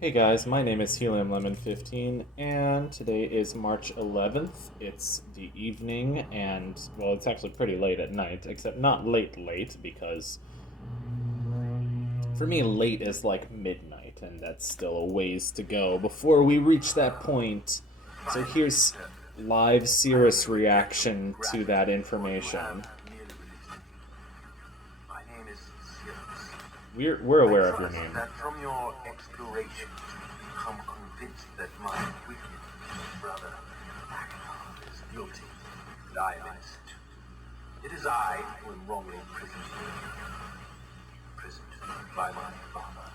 Hey guys, my name is Helium Lemon 15, and today is March 11th. It's the evening, and well, it's actually pretty late at night, except not late late, because for me, late is like midnight, and that's still a ways to go before we reach that point. So here's live Cirrus reaction to that information. My name is Cirrus. We're aware of your I trust name. that from your explorations, you become convinced that my wicked brother Acheron is guilty, and I am innocent. It is I who am wrongly imprisoned by my father.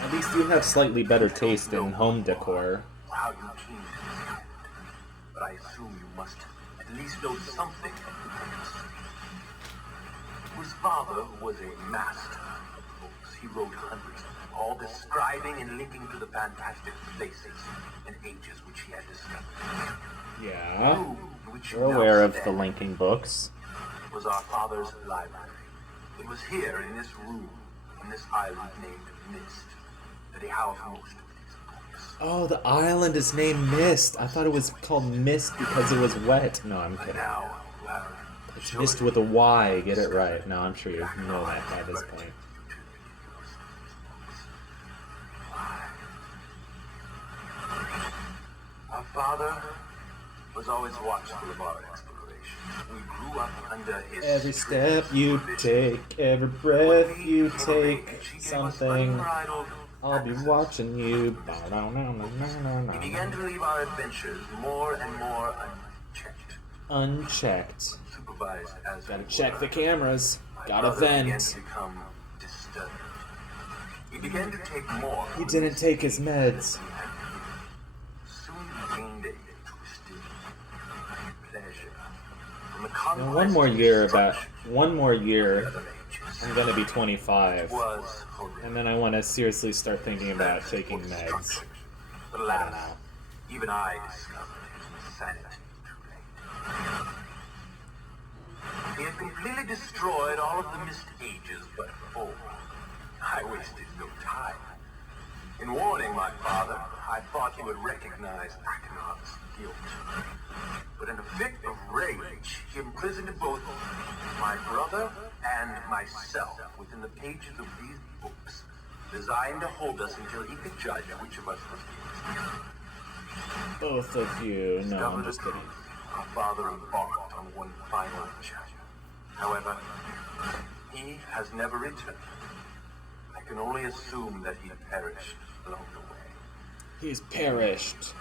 At least you have slightly better taste in home decor. How you came to this island, but I assume you must at least know something of the past. His father was a master of books. He wrote hundreds of them, all describing and linking to the fantastic places and ages which he had discovered. Yeah, Which you we're now aware of the stand linking books. was our father's library. It was here in this room, on this island named MYST, that he housed most of his books. Oh, the island is named Mist. I thought it was called Mist because it was wet. No, I'm kidding. Now, well, It's Mist with a Y. Get it right. No, I'm sure you know that by this point. Our father was always watchful of our exploration. We grew up under his Every strict step you supervision. take, every breath you take, something. I'll be watching you. He began to leave our adventures more and more unchecked. Unchecked. Supervised as Gotta we check were, the cameras. my Gotta brother began vent. to become disturbed. He began to take more. He didn't take his meds. Soon he gained a twisted pleasure from the Now, conquest one more and year, destruction one more of the year, other ages. I'm gonna be 25. Was horrific. And then I want to seriously start thinking about taking For meds. destruction. But I don't alas, know. even I discovered his insanity too late. He had completely destroyed all of the MYST ages, but oh, I wasted no time. In warning my father, I thought he would recognize Acheron's guilt. But in a fit of rage, he imprisoned both my brother and myself within the pages of these books, designed to hold us until he could judge which of us was guilty. Both of you. No, I'm just kidding. Our father embarked on one final chapter. However, he has never returned. I can only assume that he perished along the way. He's perished.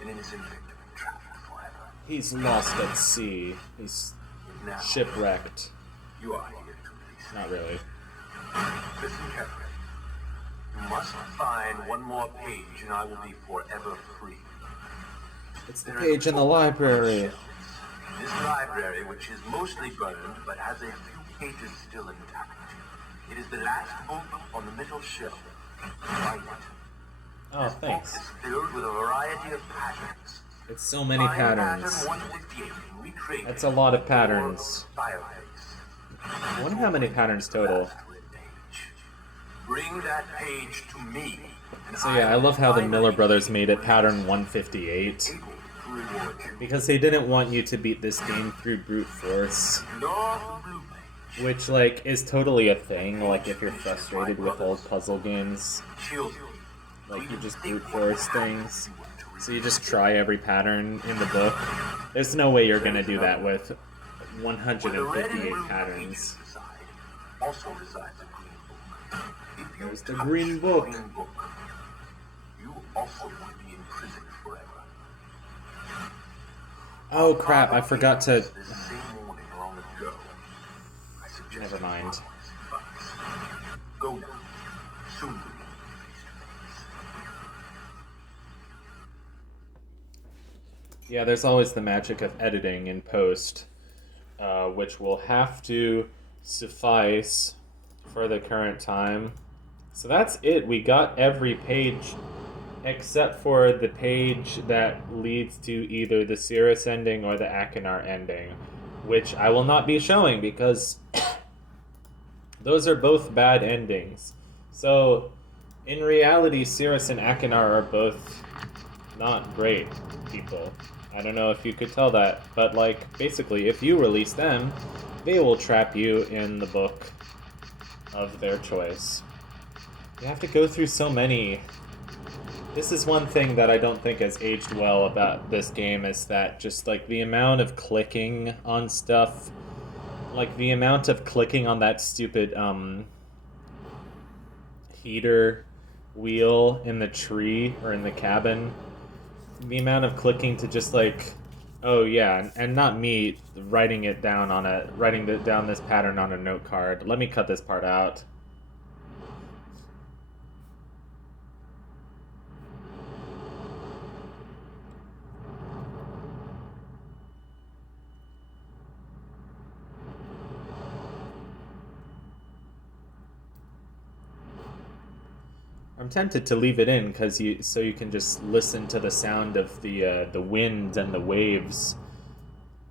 An innocent victim trapped forever. He's lost at sea. He's Now, shipwrecked. you are here to release Not really. Listen carefully. You must find one more page and I will be forever free. It's the page in the library. This library, which is mostly burned but has a few pages still intact. It is the last book on the middle shelf. Find it. Oh, This book thanks. is filled with a variety of patterns. It's so many Find patterns. pattern 158 and recreate That's it a lot of for patterns. Fireplace. I wonder how many patterns total. Last red page. Bring that page to me. and So yeah, I will love how the finally Miller brothers be made it pattern 158. able to reward you. Because they didn't want you to beat this game through brute force. Your blue page. Which, like, is totally a thing. Like, if you're frustrated with old puzzle games, Shield you. like, you just brute force things. So you just try every pattern in the book. There's no way you're gonna do that with Where the red and 158 blue patterns. pages reside, also resides a green book. If you There's the touch green book. you also will be imprisoned forever. Oh crap, I forgot to... This same morning long ago, I suggested Never mind. following his advice. Go now. Soon we'll be face to face. Yeah, there's always the magic of editing in post, which will have to suffice for the current time. So that's it. We got every page except for the page that leads to either the Cirrus ending or the Achenar ending, which I will not be showing because those are both bad endings. So In reality, Cirrus and Akinar are both not great people. I don't know if you could tell that, but like basically, if you release them, they will trap you in the book of their choice. You have to go through so many. This is one thing that I don't think has aged well about this game is that just like the amount of clicking on stuff, like the amount of clicking on that stupid heater wheel in the tree or in the cabin, the amount of clicking to just like, oh yeah, and not me writing it down on a down this pattern on a note card. Let me cut this part out. I'm tempted to leave it in because you can just listen to the sound of the wind and the waves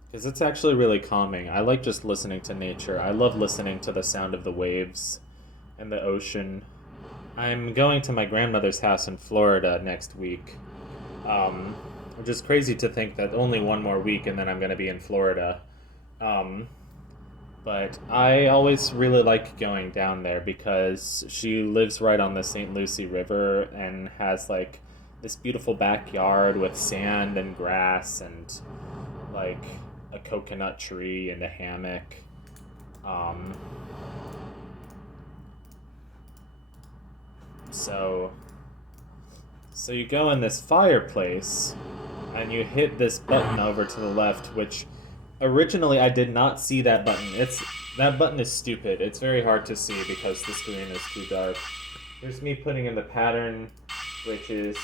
because it's actually really calming. I like just listening to nature. I love listening to the sound of the waves and the ocean. I'm going to my grandmother's house in Florida next week, which is crazy to think that only one more week and then I'm going to be in Florida. Um, but I always really like going down there because she lives right on the St. Lucie River and has like this beautiful backyard with sand and grass and like a coconut tree and a hammock. Um, so so you go in this fireplace and you hit this button over to the left, which originally I did not see that button. That button is stupid. It's very hard to see because the screen is too dark. Here's me putting in the pattern, which is...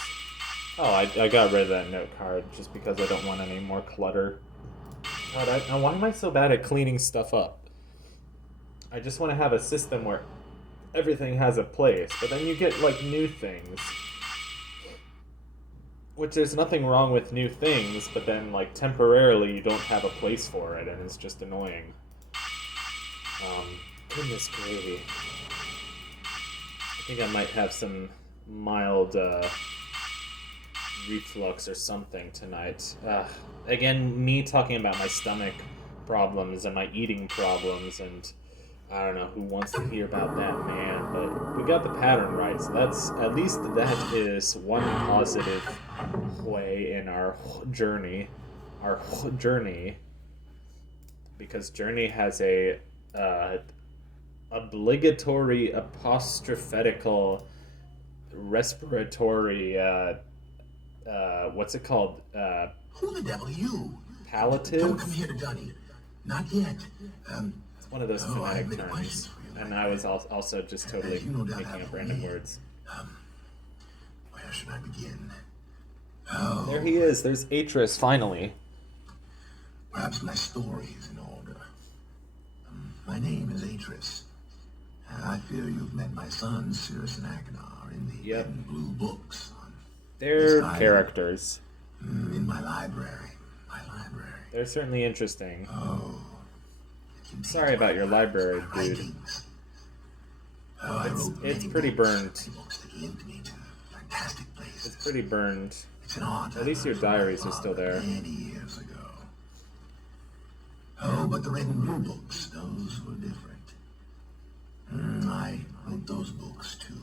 Oh, I got rid of that note card just because I don't want any more clutter. God, why am I so bad at cleaning stuff up? I just want to have a system where everything has a place, but then you get, like, new things. Which there's nothing wrong with new things, but then, like, temporarily you don't have a place for it, and it's just annoying. Goodness gravy. I think I might have some mild, reflux or something tonight. Again, me talking about my stomach problems and my eating problems, and I don't know who wants to hear about that, man, but we got the pattern right, so that's, at least that is one positive way in our journey. Because Journey has a, obligatory apostrophetical respiratory, what's it called? Who the devil are you? Palative? Don't come here to Dunny. Not yet. It's one of those phonetic terms. And I was also just totally making up random words. Where should I begin? There he is. There's Atris, finally. Perhaps my story is in order. My name is Atris. I fear you've met my sons, Cirrus and Akinar, in the red and blue books. They're characters. In my library. They're certainly interesting. Oh. Sorry about your library, dude. It's pretty burned. It's pretty burned. At least your diaries are still there. Many years ago. Oh, but the red and blue books, those were different. I wrote those books to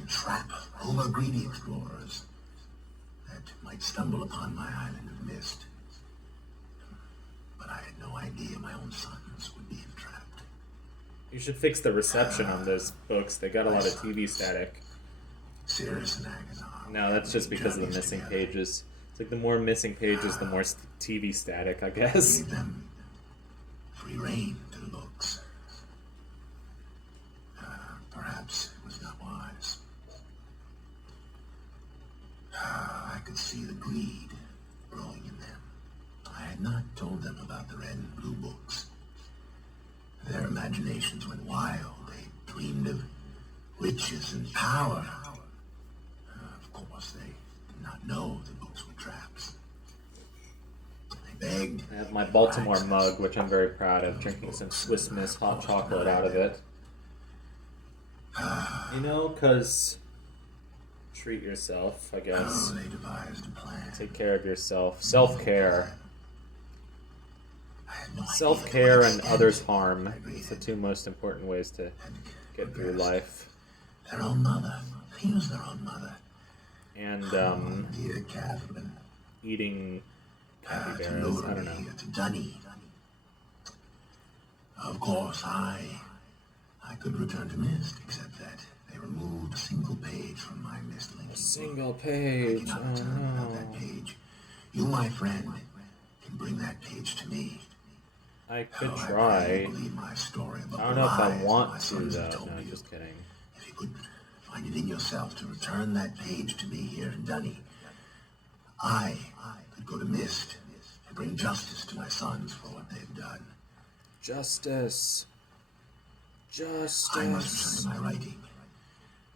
entrap over-greedy explorers that might stumble upon my island of MYST. But I had no idea my own sons would be entrapped. You should fix the reception on those books. They got a lot of TV static. Cirrus and Akinar. No, that's just because of the missing pages. It's like the more missing pages, the more TV static, I guess. Gave them free rein to the books. Perhaps it was not wise. I could see the greed growing in them. I had not told them about the red and blue books. Their imaginations went wild. They dreamed of riches and power. Of course, they did not know the books were traps. They begged. I have my Baltimore mug, which I'm very proud of, drinking some Swiss Miss hot chocolate out of it. You know, because treat yourself, I guess. Oh, they devised a plan. Take care of yourself. Self-care. I had no idea to what Self-care and extent others harm. I It's the created two most important ways to get through progressed. life. Their own mother. He was their own mother. And, Oh, dear Catherine. eating To capybaras. lure I don't me know. here to Dunny. Of course, I could return to MYST, except that they removed a single page from my MYST link. A single I page. cannot Oh return without that no. page. You, my friend, can bring that page to me. I could Oh, I pray you try. believe my story about I don't the know if I lies want my to, sons have though. told No, you. just kidding. If you could find it in yourself to return that page to me here in Dunny, I could go to MYST and bring justice to my sons for what they've done. Justice. I must Justice. return to my writing.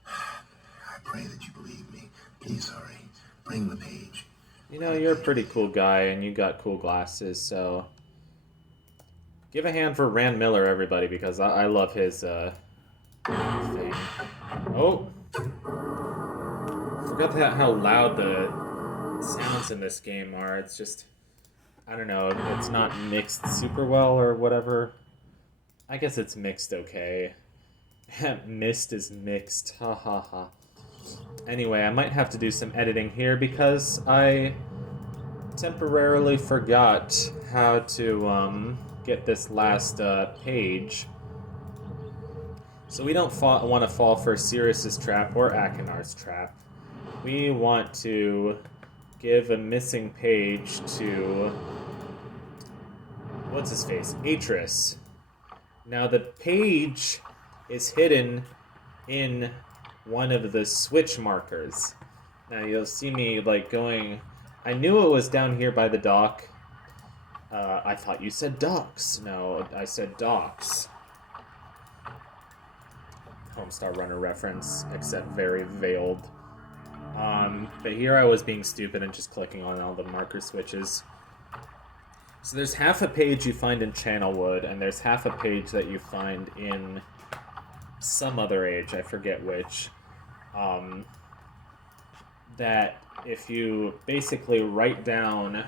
I pray that you believe me. Please hurry. Bring the page. You know, you're a pretty cool guy, and you got cool glasses, so... Give a hand for Rand Miller, everybody, because I love his, thing. Oh! Forgot how loud the sounds in this game are. It's just... I don't know, it's not mixed super well or whatever. I guess it's mixed okay. Mist is mixed. Ha ha ha. Anyway, I might have to do some editing here because I temporarily forgot how to get this last page. So we don't want to fall for Sirius's trap or Akinar's trap. We want to give a missing page to... what's his face? Atris. Now the page is hidden in one of the switch markers. Now you'll see me like going... I knew it was down here by the dock. I thought you said docks. No, I said docks. Homestar Runner reference, except very veiled. But here I was being stupid and just clicking on all the marker switches. So there's half a page you find in Channelwood, and there's half a page that you find in some other age, I forget which. That if you basically write down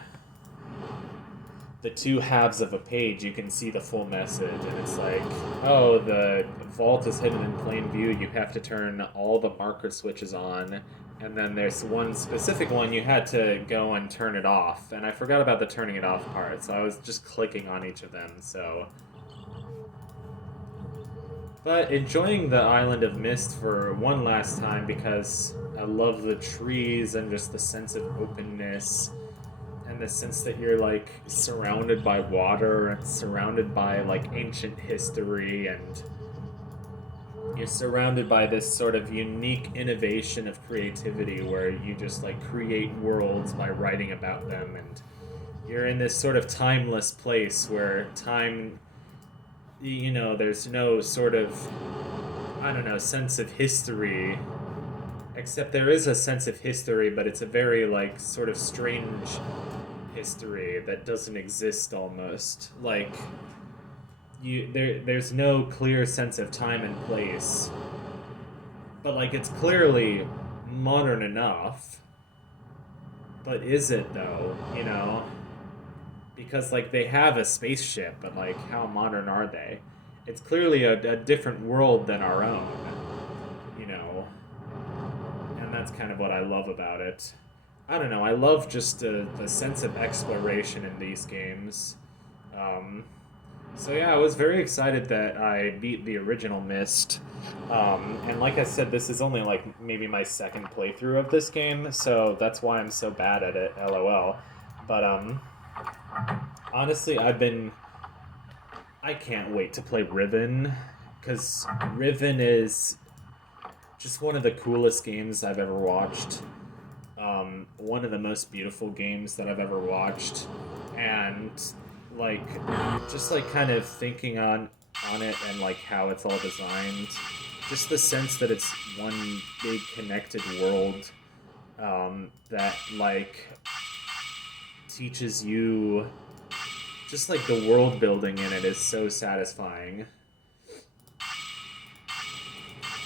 the two halves of a page, you can see the full message, and it's like, oh, the vault is hidden in plain view, you have to turn all the marker switches on, and then there's one specific one you had to go and turn it off, and I forgot about the turning it off part, so I was just clicking on each of them, so... But enjoying the Island of Mist for one last time because I love the trees and just the sense of openness and the sense that you're like surrounded by water and surrounded by like ancient history, and you're surrounded by this sort of unique innovation of creativity where you just like create worlds by writing about them, and you're in this sort of timeless place where time, you know, there's no sort of, I don't know, sense of history, except there is a sense of history, but it's a very like sort of strange history that doesn't exist almost. Like there's no clear sense of time and place, but like it's clearly modern enough. But is it though? You know, because like they have a spaceship, but like how modern are they? It's clearly a different world than our own, you know, and that's kind of what I love about it. I don't know, I love just the sense of exploration in these games. So yeah, I was very excited that I beat the original Myst. And like I said, this is only like maybe my second playthrough of this game, so that's why I'm so bad at it, lol. But honestly, I can't wait to play Riven, because Riven is just one of the coolest games I've ever watched. One of the most beautiful games that I've ever watched, and like just like kind of thinking on it and like how it's all designed, just the sense that it's one big connected world that like teaches you, just like the world building in it is so satisfying.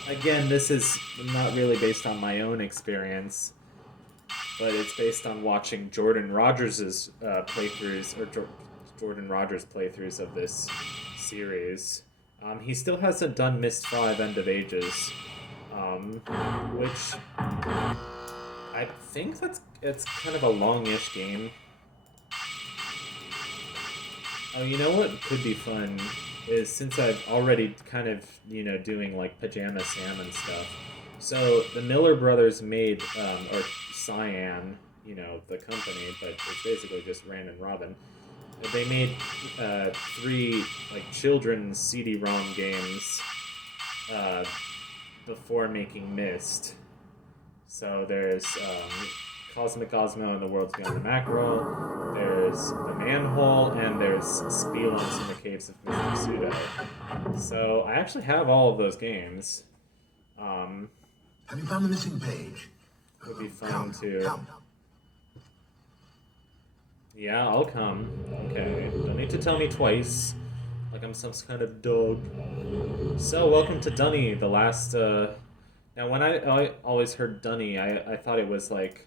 Again, this is not really based on my own experience, but it's based on watching Jordan Rogers' playthroughs, or Jordan Rogers' playthroughs of this series. He still hasn't done Myst 5 End of Ages, which I think it's kind of a long-ish game. Oh, you know what could be fun is, since I've already kind of, doing like Pajama Sam and stuff. So the Miller brothers made, or Cyan, the company, but it's basically just Rand and Robin. They made 3 like children's CD-ROM games uh, before making Myst. So there's Cosmic Cosmo and the Worlds Beyond the Mackerel. There's the Manhole, and there's Spelunks in the Caves of Mr. Pseudo. So I actually have all of those games. Have you found the missing page? Would be fun to. Yeah, I'll come. Okay, don't need to tell me twice, like I'm some kind of dog. So welcome to Dunny, the last. Now, when I always heard Dunny, I thought it was like,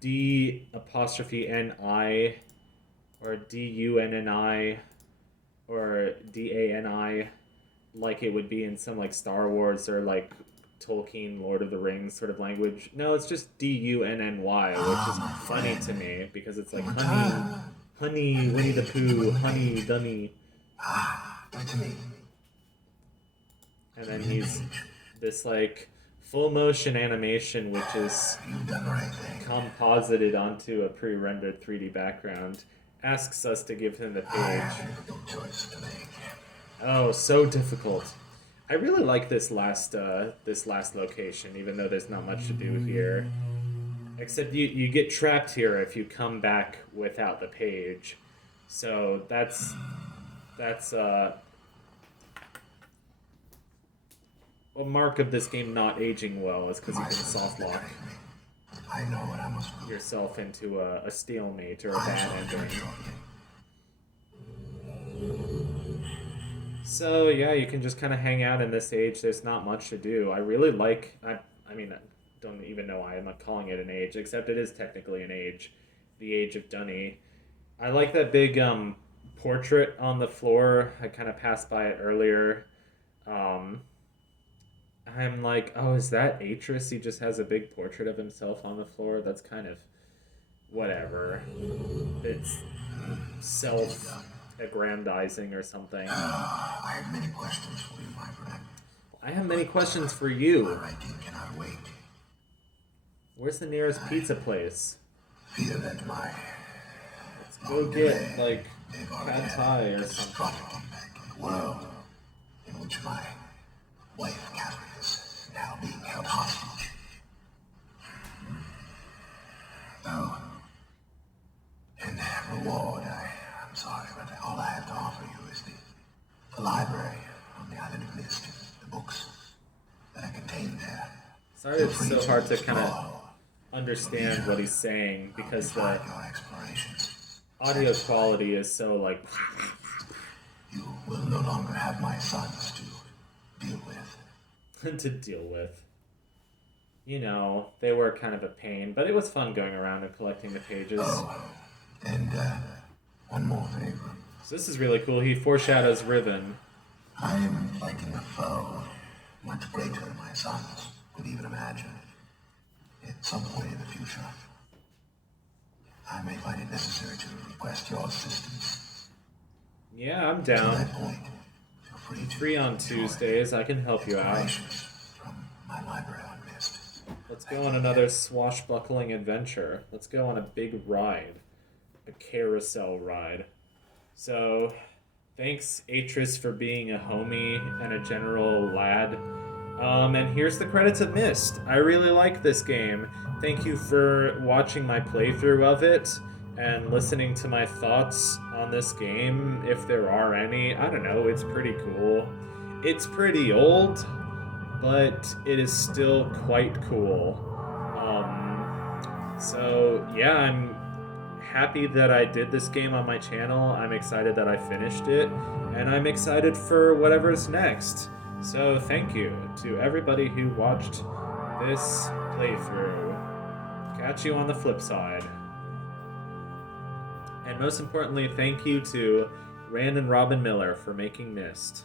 D apostrophe N I, or DUNNI, or DANI, like it would be in some like Star Wars or like Tolkien Lord of the Rings sort of language. No, it's just DUNNY, which is funny to me because it's like honey Winnie the Pooh, honey Dunny. Right to me. And then he's this like full motion animation, which is composited onto a pre-rendered 3D background, asks us to give him the page. Oh, so difficult. I really like this last location, even though there's not much to do here. Except you get trapped here if you come back without the page. So that's a mark of this game not aging well, is because you can soft lock yourself into a stalemate or a bad ending. So yeah, you can just kind of hang out in this age. There's not much to do. I really like. I mean, I don't even know why I'm not calling it an age, except it is technically an age, the age of Dunny. I like that big portrait on the floor. I kind of passed by it earlier. I'm like, oh, is that Atris? He just has a big portrait of himself on the floor. That's kind of whatever. It's self-aggrandizing or something. I have many questions for you, my friend. I have many questions for you. My writing cannot wait. Where's the nearest pizza place? Fear that my Let's go get, like, pad thai or something. world in which my wife Catherine is now being held hostage. No. In reward, I'm sorry, but all I have to offer you is the library on the island of Myst, the books that are contained there. Sorry, it's so hard to kind of understand what he's saying because the audio quality is so like. You will no longer have my sons to deal with. To deal with. They were kind of a pain, but it was fun going around and collecting the pages. Oh, and one more favor. So this is really cool. He foreshadows Riven. I am fighting a foe much greater than my sons could even imagine. At some point in the future, I may find it necessary to request your assistance. Yeah, I'm down. To that point, feel free to Free on Tuesdays. I can help you out. from my library on Myst. Let's go on another swashbuckling adventure. Let's go on a big ride. A carousel ride. So, thanks, Atris, for being a homie and a general lad. And here's the credits of Myst. I really like this game. Thank you for watching my playthrough of it and listening to my thoughts on this game, if there are any. I don't know, it's pretty cool. It's pretty old, but it is still quite cool. So yeah, I'm happy that I did this game on my channel. I'm excited that I finished it, and I'm excited for whatever's next. So thank you to everybody who watched this playthrough. Catch you on the flip side. And most importantly, thank you to Rand and Robin Miller for making MYST.